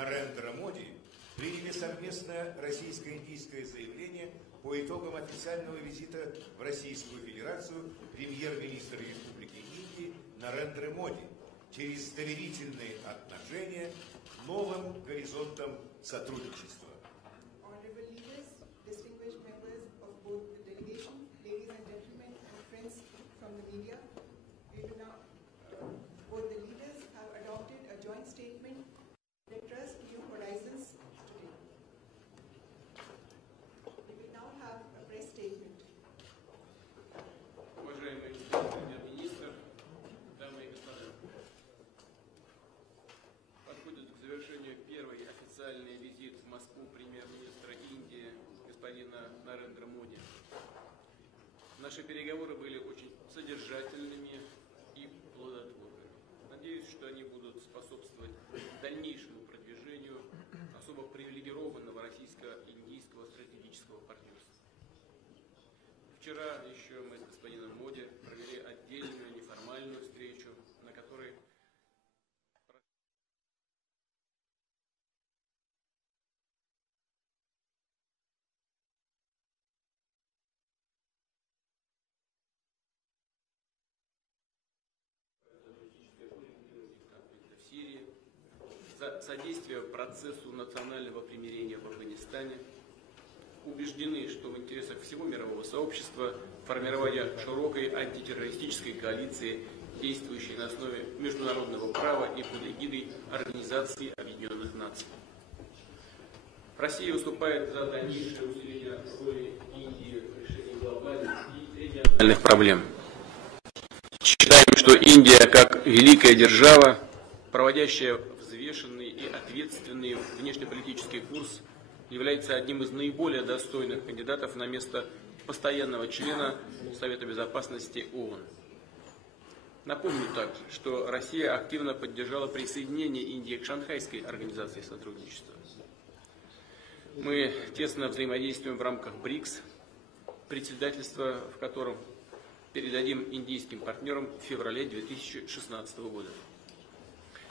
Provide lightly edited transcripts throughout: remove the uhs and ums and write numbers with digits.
Нарендра Моди приняли совместное российско-индийское заявление по итогам официального визита в Российскую Федерацию премьер-министра Республики Индии Нарендры Моди через доверительные отношения новым горизонтам сотрудничества. Наши переговоры были очень содержательными и плодотворными. Надеюсь, что они будут способствовать дальнейшему продвижению особо привилегированного российско-индийского стратегического партнерства. Вчера еще мы с господином Моди провели отдельную неформальную встречу, на которой за содействие процессу национального примирения в Афганистане, убеждены, что в интересах всего мирового сообщества формирование широкой антитеррористической коалиции, действующей на основе международного права и под эгидой Организации Объединенных Наций. Россия выступает за дальнейшее усиление роли Индии в решении глобальных и региональных проблем. Считаем, что Индия, как великая держава, проводящая взвешенный и ответственный внешнеполитический курс, является одним из наиболее достойных кандидатов на место постоянного члена Совета Безопасности ООН. Напомню также, что Россия активно поддержала присоединение Индии к Шанхайской организации сотрудничества. Мы тесно взаимодействуем в рамках БРИКС, председательство в котором передадим индийским партнерам в феврале 2016 года.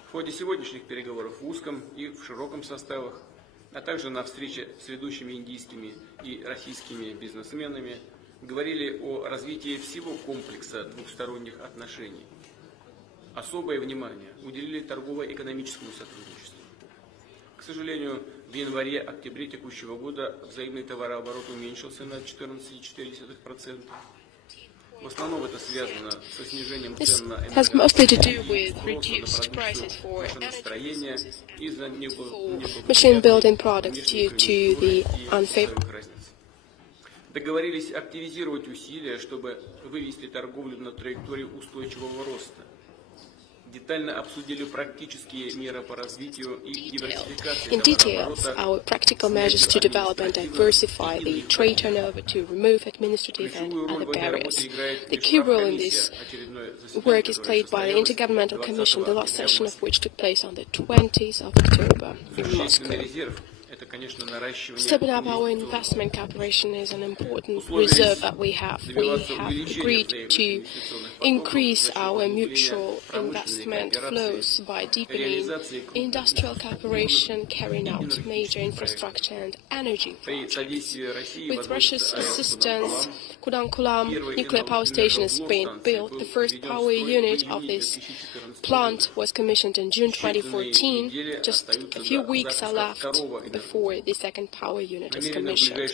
В ходе сегодняшних переговоров в узком и в широком составах, а также на встрече с ведущими индийскими и российскими бизнесменами, говорили о развитии всего комплекса двухсторонних отношений. Особое внимание уделили торгово-экономическому сотрудничеству. К сожалению, в январе-октябре текущего года взаимный товарооборот уменьшился на 14,4%. В основном это связано со снижением цен на энергостроение из-за неблагоприятных разниц. Договорились активизировать усилия, чтобы вывести торговлю на траекторию устойчивого роста. Детально обсудили практические меры по развитию и диверсификации товарооборота. Our practical measures to develop and diversify the trade turnover to remove administrative and other barriers. The key role in this work is played by the Intergovernmental Commission, the last session of which took place on the 20th of October in Moscow. Stepping up our investment cooperation is an important reserve that we have. We have agreed to increase our mutual investment flows by deepening industrial cooperation, carrying out major infrastructure and energy projects. With Russia's assistance, Kudankulam nuclear power station is being built. The first power unit of this plant was commissioned in June 2014. Just a few weeks are left before the second power unit is commissioned.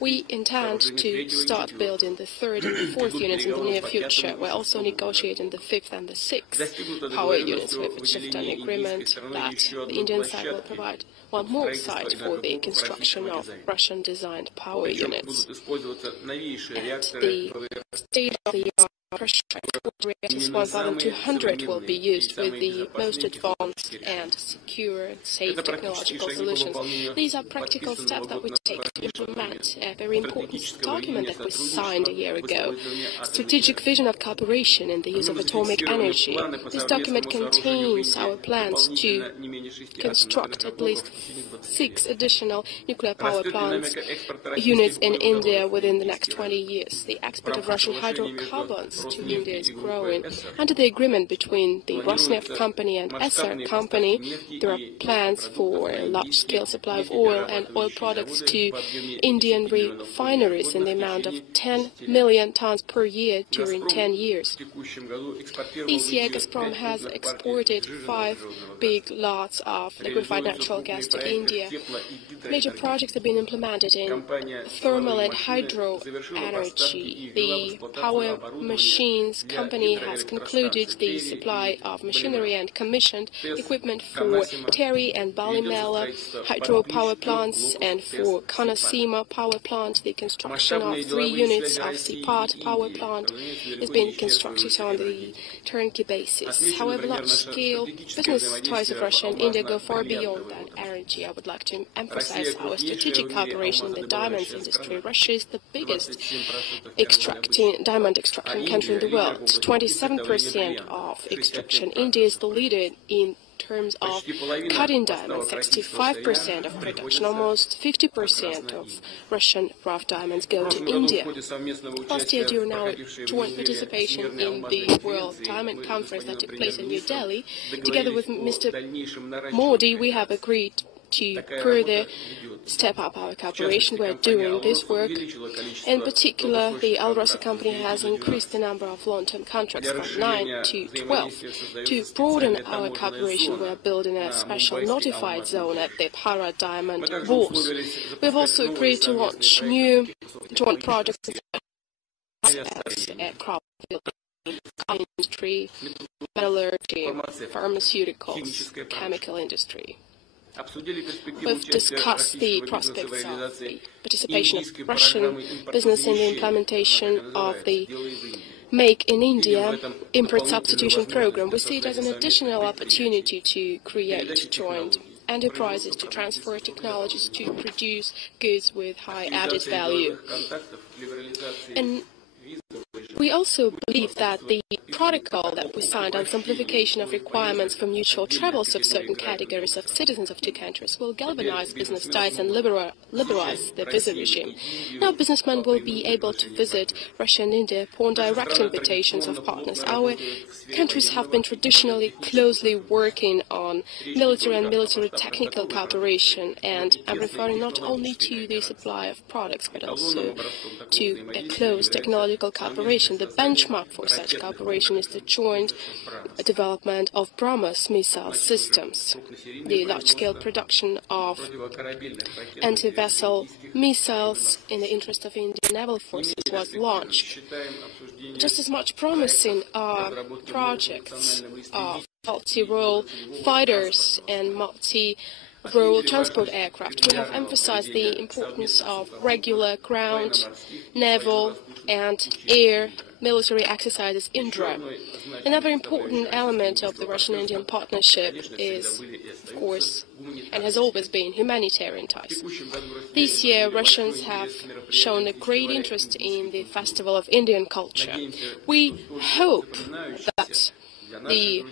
We intend to start building the third and the fourth units in the near future. We're also negotiating the fifth and the sixth power units. We've achieved an agreement that the Indian side will provide one more site for the construction of Russian-designed power units. And the state-of-the-art pressure reactors 1,200 will be used with the most advanced and secure and safe technological solutions. These are practical steps that we take to implement a very important document that we signed a year ago, Strategic Vision of Cooperation in the Use of Atomic Energy. This document contains our plans to construct at least 6 additional nuclear power plants units in India within the next 20 years. The export of Russian hydrocarbons access to India is growing. Under the agreement between the Rosneft company and SR company, there are plans for a large-scale supply of oil and oil products to Indian refineries in the amount of 10 million tons per year during 10 years. This year, Gazprom has exported 5 big lots of liquefied natural gas to India. Major projects have been implemented in thermal and hydro energy. The power machines company has concluded the supply of machinery and commissioned equipment for Terry and Balimela hydropower plants, and for Kanasima power plant. The construction of 3 units of Sipat power plant is being constructed on the turnkey basis. However, large-scale business ties of Russia and India go far beyond that energy. I would like to emphasize our strategic cooperation in the diamonds industry. Russia is the biggest diamond extracting country in the world. 27% of extraction. India is the leader in terms of cutting diamonds, 65% of production, almost 50% of Russian rough diamonds go to India. Last year, during our joint participation in the World Diamond Conference that took place in New Delhi, together with Mr. Modi, we have agreed to further step up our cooperation. We are doing this work. In particular, the Al Rasa company has increased the number of long-term contracts from 9 to 12. To broaden our cooperation, we are building a special notified zone at the Para Diamond Vaults. We have also agreed to launch new joint projects as aircraft industry, metallurgy, pharmaceuticals, chemical industry. We've discussed the prospects of the participation of Russian business in the implementation of the Make in India import substitution program. We see it as an additional opportunity to create joint enterprises, to transfer technologies, to produce goods with high added value. And we also believe that the protocol that we signed on simplification of requirements for mutual travels of certain categories of citizens of 2 countries will galvanize business ties and liberalize the visa regime. Now businessmen will be able to visit Russia and India upon direct invitations of partners. Our countries have been traditionally closely working on military and military technical cooperation, and I'm referring not only to the supply of products but also to a close technological cooperation. The benchmark for such cooperation is the joint development of BrahMos missile systems. The large-scale production of anti-vessel missiles in the interest of Indian naval forces was launched. Just as much promising are projects of multi-role fighters and multi-role transport aircraft. We have emphasized the importance of regular ground, naval, and air military exercises in Indra. Another important element of the Russian-Indian partnership is, of course, and has always been, humanitarian ties. This year, Russians have shown a great interest in the Festival of Indian Culture. We hope that the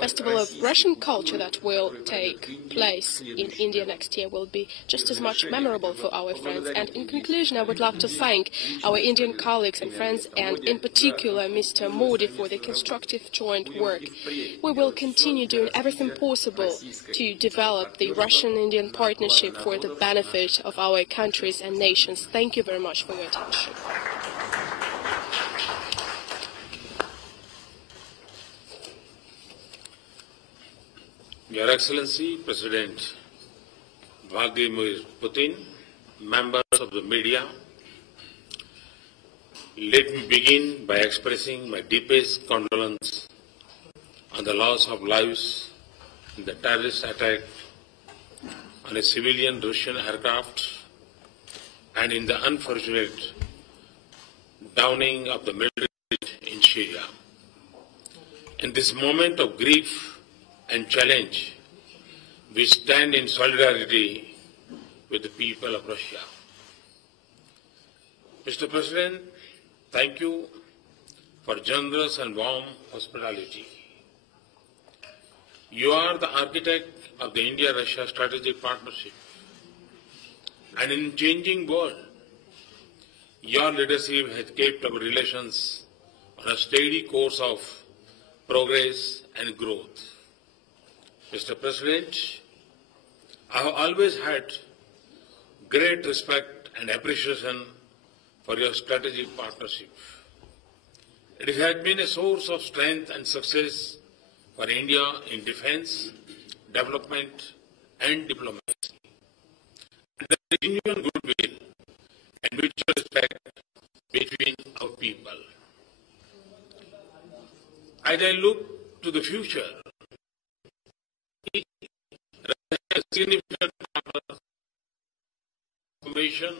Festival of Russian Culture that will take place in India next year will be just as much memorable for our friends. And in conclusion, I would like to thank our Indian colleagues and friends, and in particular Mr. Modi, for the constructive joint work. We will continue doing everything possible to develop the Russian-Indian partnership for the benefit of our countries and nations. Thank you very much for your attention. Your Excellency, President Vladimir Putin, members of the media, let me begin by expressing my deepest condolence on the loss of lives in the terrorist attack on a civilian Russian aircraft and in the unfortunate downing of the military in Syria. In this moment of grief and challenge, we stand in solidarity with the people of Russia. Mr. President, thank you for generous and warm hospitality. You are the architect of the India-Russia strategic partnership. And in changing world, your leadership has kept our relations on a steady course of progress and growth. Mr. President, I have always had great respect and appreciation for your strategic partnership. It has been a source of strength and success for India in defense, development, and diplomacy. There is genuine goodwill and mutual respect between our people. As I look to the future, a significant transformation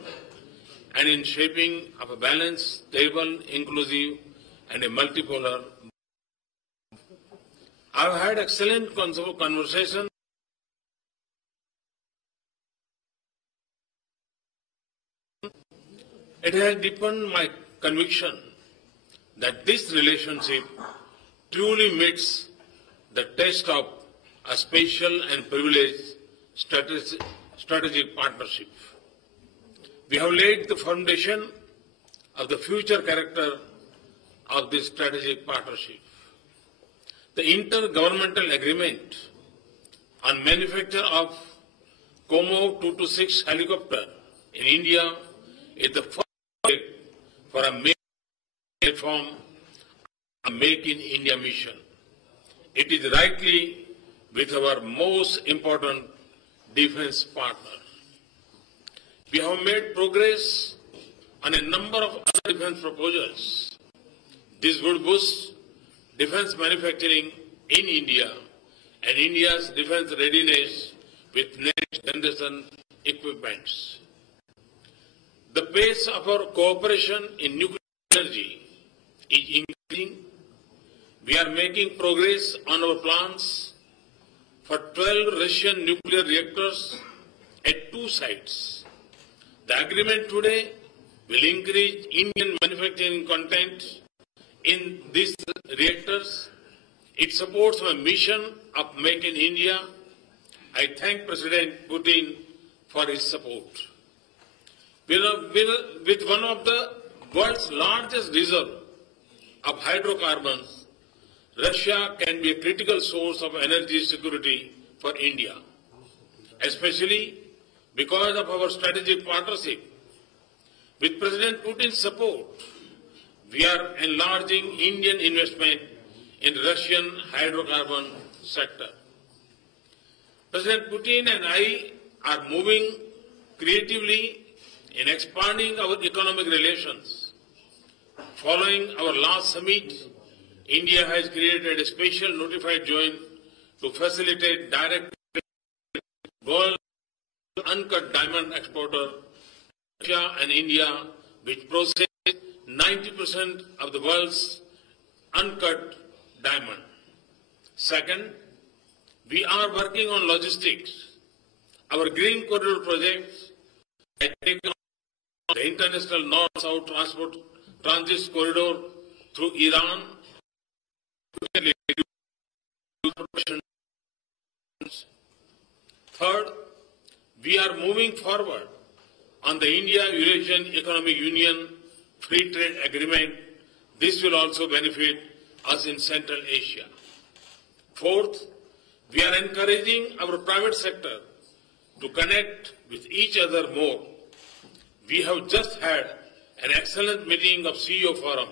and in shaping of a balanced, stable, inclusive, and a multipolar. I've had excellent conversation. It has deepened my conviction that this relationship truly meets the test of a special and privileged strategic partnership. We have laid the foundation of the future character of this strategic partnership. The intergovernmental agreement on manufacture of Como 226 helicopter in India is the first step for a main platform, a Make in India mission. It is rightly with our most important defense partner. We have made progress on a number of other defense proposals. This would boost defense manufacturing in India and India's defense readiness with next generation equipments. The pace of our cooperation in nuclear energy is increasing. We are making progress on our plans for 12 Russian nuclear reactors at 2 sites. The agreement today will increase Indian manufacturing content in these reactors. It supports my mission of Make in India. I thank President Putin for his support. With one of the world's largest reserves of hydrocarbons, Russia can be a critical source of energy security for India, especially because of our strategic partnership. With President Putin's support, we are enlarging Indian investment in Russian hydrocarbon sector. President Putin and I are moving creatively in expanding our economic relations. Following our last summit, India has created a special notified joint to facilitate direct world uncut diamond exporter, Russia and India, which process 90% of the world's uncut diamond. Second, we are working on logistics. Our Green Corridor project has taken on the international north-south transit corridor through Iran. Third, we are moving forward on the India-Eurasian Economic Union Free Trade Agreement. This will also benefit us in Central Asia. Fourth, we are encouraging our private sector to connect with each other more. We have just had an excellent meeting of CEO Forum.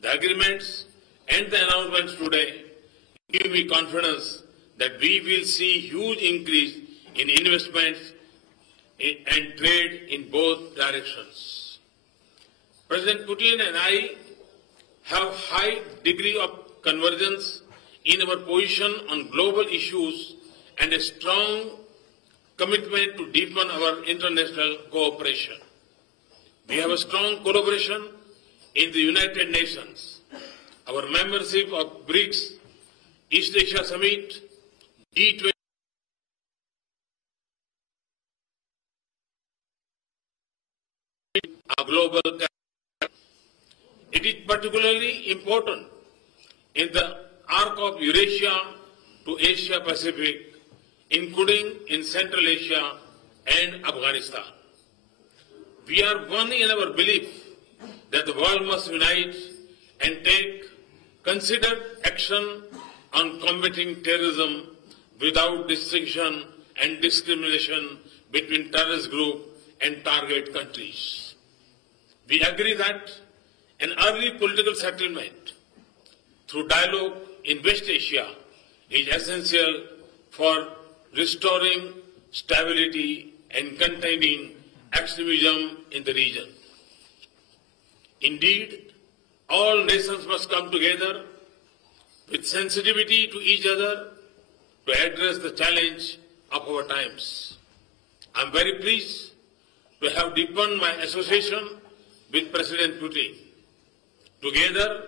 The agreements and the announcements today give me confidence that we will see huge increase in investments and trade in both directions. President Putin and I have high degree of convergence in our position on global issues and a strong commitment to deepen our international cooperation. We have a strong collaboration in the United Nations. Our membership of BRICS, East Asia Summit, G20, our global. It is particularly important in the arc of Eurasia to Asia Pacific, including in Central Asia and Afghanistan. We are one in our belief that the world must unite and take considered action on combating terrorism without distinction and discrimination between terrorist group and target countries. We agree that an early political settlement through dialogue in West Asia is essential for restoring stability and containing extremism in the region. Indeed, all nations must come together with sensitivity to each other to address the challenge of our times. I am very pleased to have deepened my association with President Putin. Together,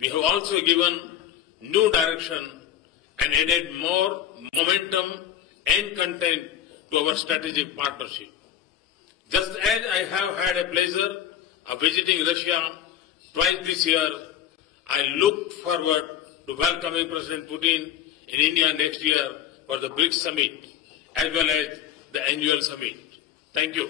we have also given new direction and added more momentum and content to our strategic partnership. Just as I have had a pleasure of visiting Russia twice this year, I look forward to welcoming President Putin in India next year for the BRICS summit as well as the annual summit. Thank you.